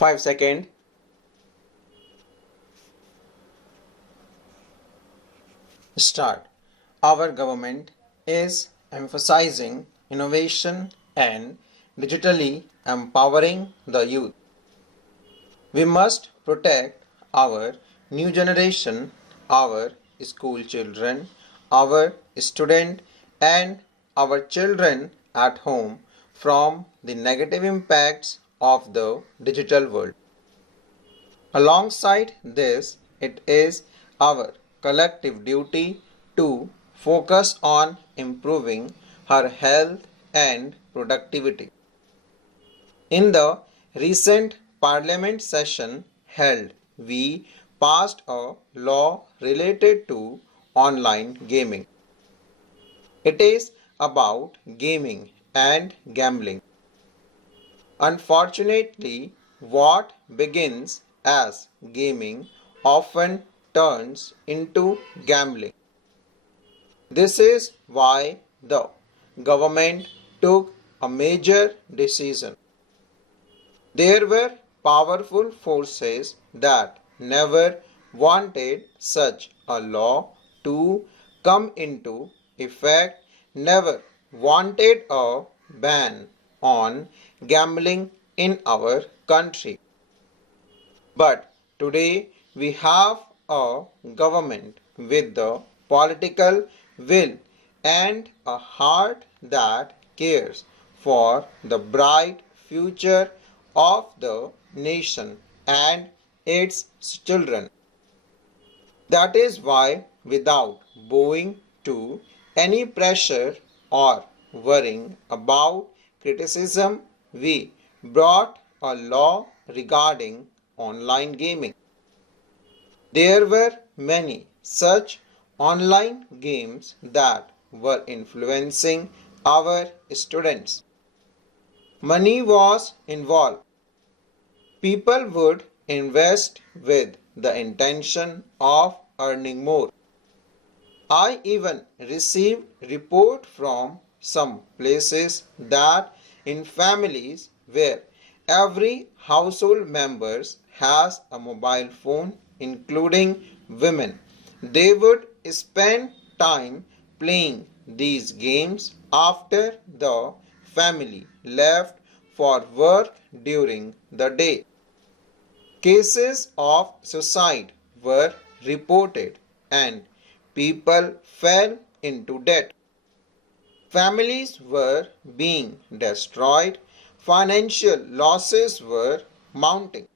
5 seconds. Start. Our government is emphasizing innovation and digitally empowering the youth. We must protect our new generation, our school children, our student and our children at home from the negative impacts of the digital world. Alongside this, it is our collective duty to focus on improving her health and productivity. In the recent Parliament session held, we passed a law related to online gaming. It is about gaming and gambling. Unfortunately, what begins as gaming often turns into gambling. This is why the government took a major decision. There were powerful forces that never wanted such a law to come into effect, never wanted a ban on gambling in our country. But today we have a government with the political will and a heart that cares for the bright future of the nation and its children. That is why, without bowing to any pressure or worrying about criticism, we brought a law regarding online gaming. There were many such online games that were influencing our students. Money was involved. People would invest with the intention of earning more. I even received report from some places that in families where every household member has a mobile phone, including women, they would spend time playing these games after the family left for work during the day. Cases of suicide were reported and people fell into debt. Families were being destroyed, financial losses were mounting.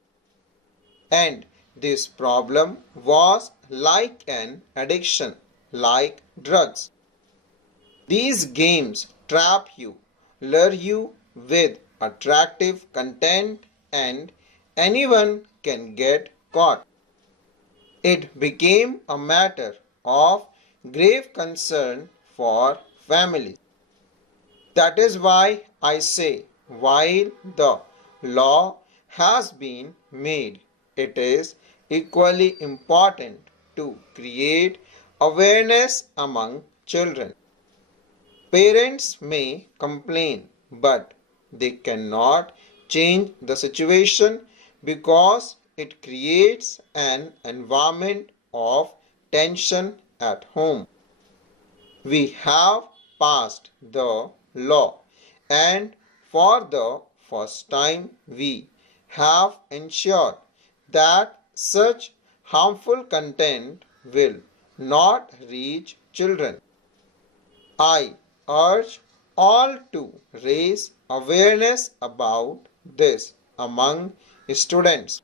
And this problem was like an addiction, like drugs. These games trap you, lure you with attractive content, and anyone can get caught. It became a matter of grave concern for families. That is why I say, while the law has been made, it is equally important to create awareness among children. Parents may complain, but they cannot change the situation because it creates an environment of tension at home. We have passed the law, and for the first time we have ensured that such harmful content will not reach children. I urge all to raise awareness about this among students.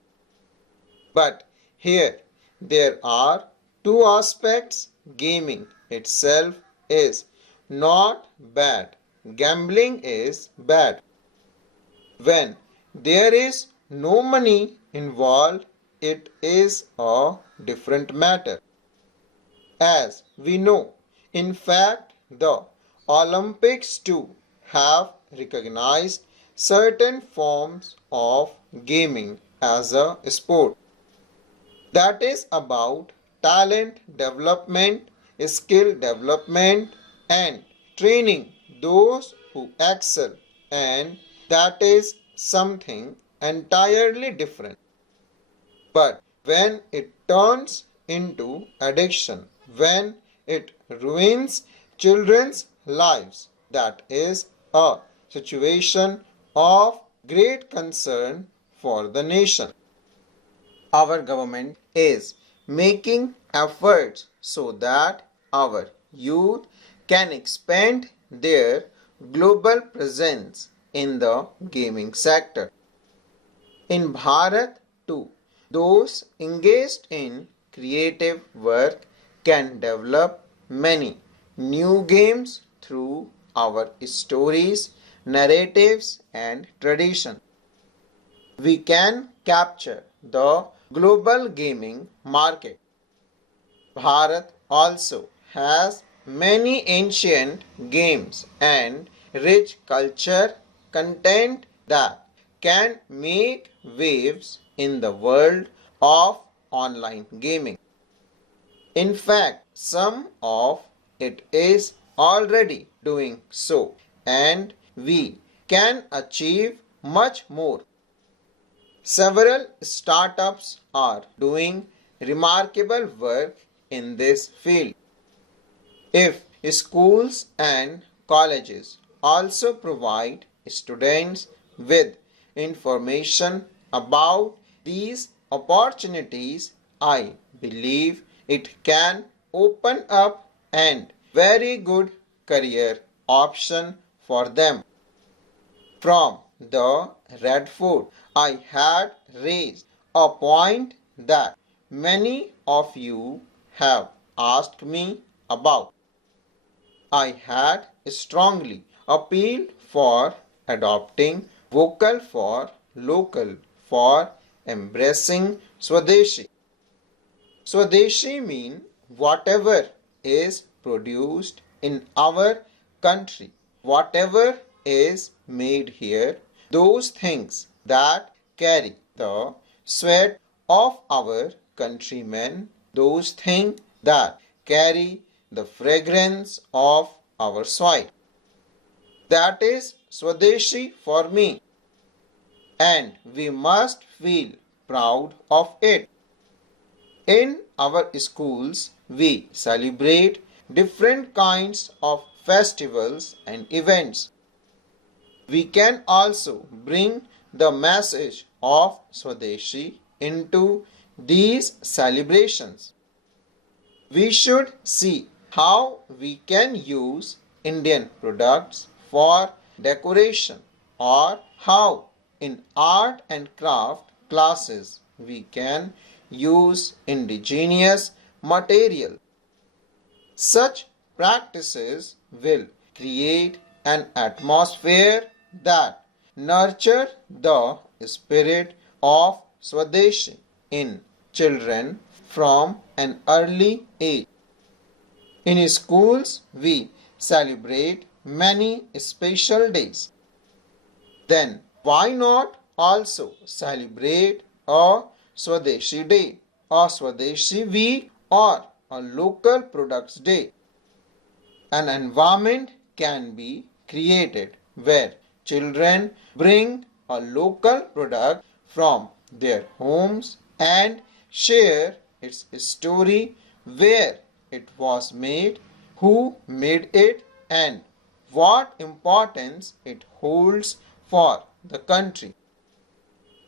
But here there are two aspects. Gaming itself is not bad. Gambling is bad. When there is no money involved, it is a different matter. As we know, in fact, the Olympics too have recognized certain forms of gaming as a sport. That is about talent development, skill development, and training those who excel, and that is something entirely different. But when it turns into addiction, when it ruins children's lives, that is a situation of great concern for the nation. Our government is making efforts so that our youth can expand their global presence in the gaming sector. In Bharat too, those engaged in creative work can develop many new games through our stories, narratives, and tradition. We can capture the global gaming market. Bharat also has many ancient games and rich culture content that can make waves in the world of online gaming. In fact, some of it is already doing so, and we can achieve much more. Several startups are doing remarkable work in this field. If schools and colleges also provide students with information about these opportunities, I believe it can open up a very good career option for them. From the Red Fort, I had raised a point that many of you have asked me about. I had strongly appealed for adopting vocal for local, for embracing Swadeshi. Swadeshi means whatever is produced in our country, whatever is made here, those things that carry the sweat of our countrymen, those things that carry the fragrance of our soil. That is Swadeshi for me, and we must feel proud of it. In our schools, we celebrate different kinds of festivals and events. We can also bring the message of Swadeshi into these celebrations. We should see how we can use Indian products for decoration, or how in art and craft classes we can use indigenous material. Such practices will create an atmosphere that nurture the spirit of Swadeshi in children from an early age. In schools, we celebrate many special days. Then why not also celebrate a Swadeshi Day, a Swadeshi Week, or a Local Products Day? An environment can be created where children bring a local product from their homes and share its story, where it was made, who made it, and what importance it holds for the country.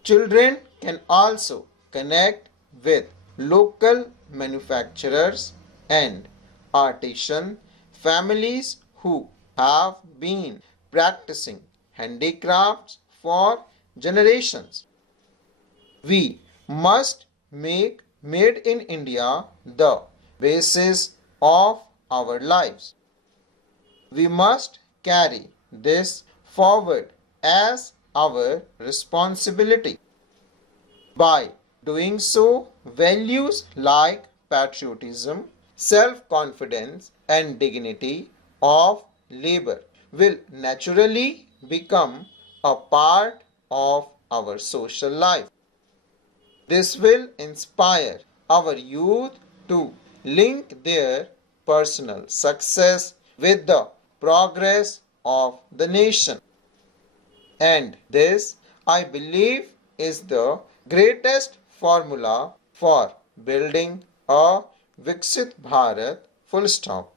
Children can also connect with local manufacturers and artisan families who have been practicing handicrafts for generations. We must make Made in India the basis of our lives. We must carry this forward as our responsibility. By doing so, values like patriotism, self-confidence, and dignity of labor will naturally become a part of our social life. This will inspire our youth to link their personal success with the progress of the nation. And this, I believe, is the greatest formula for building a Viksit Bharat. Full stop.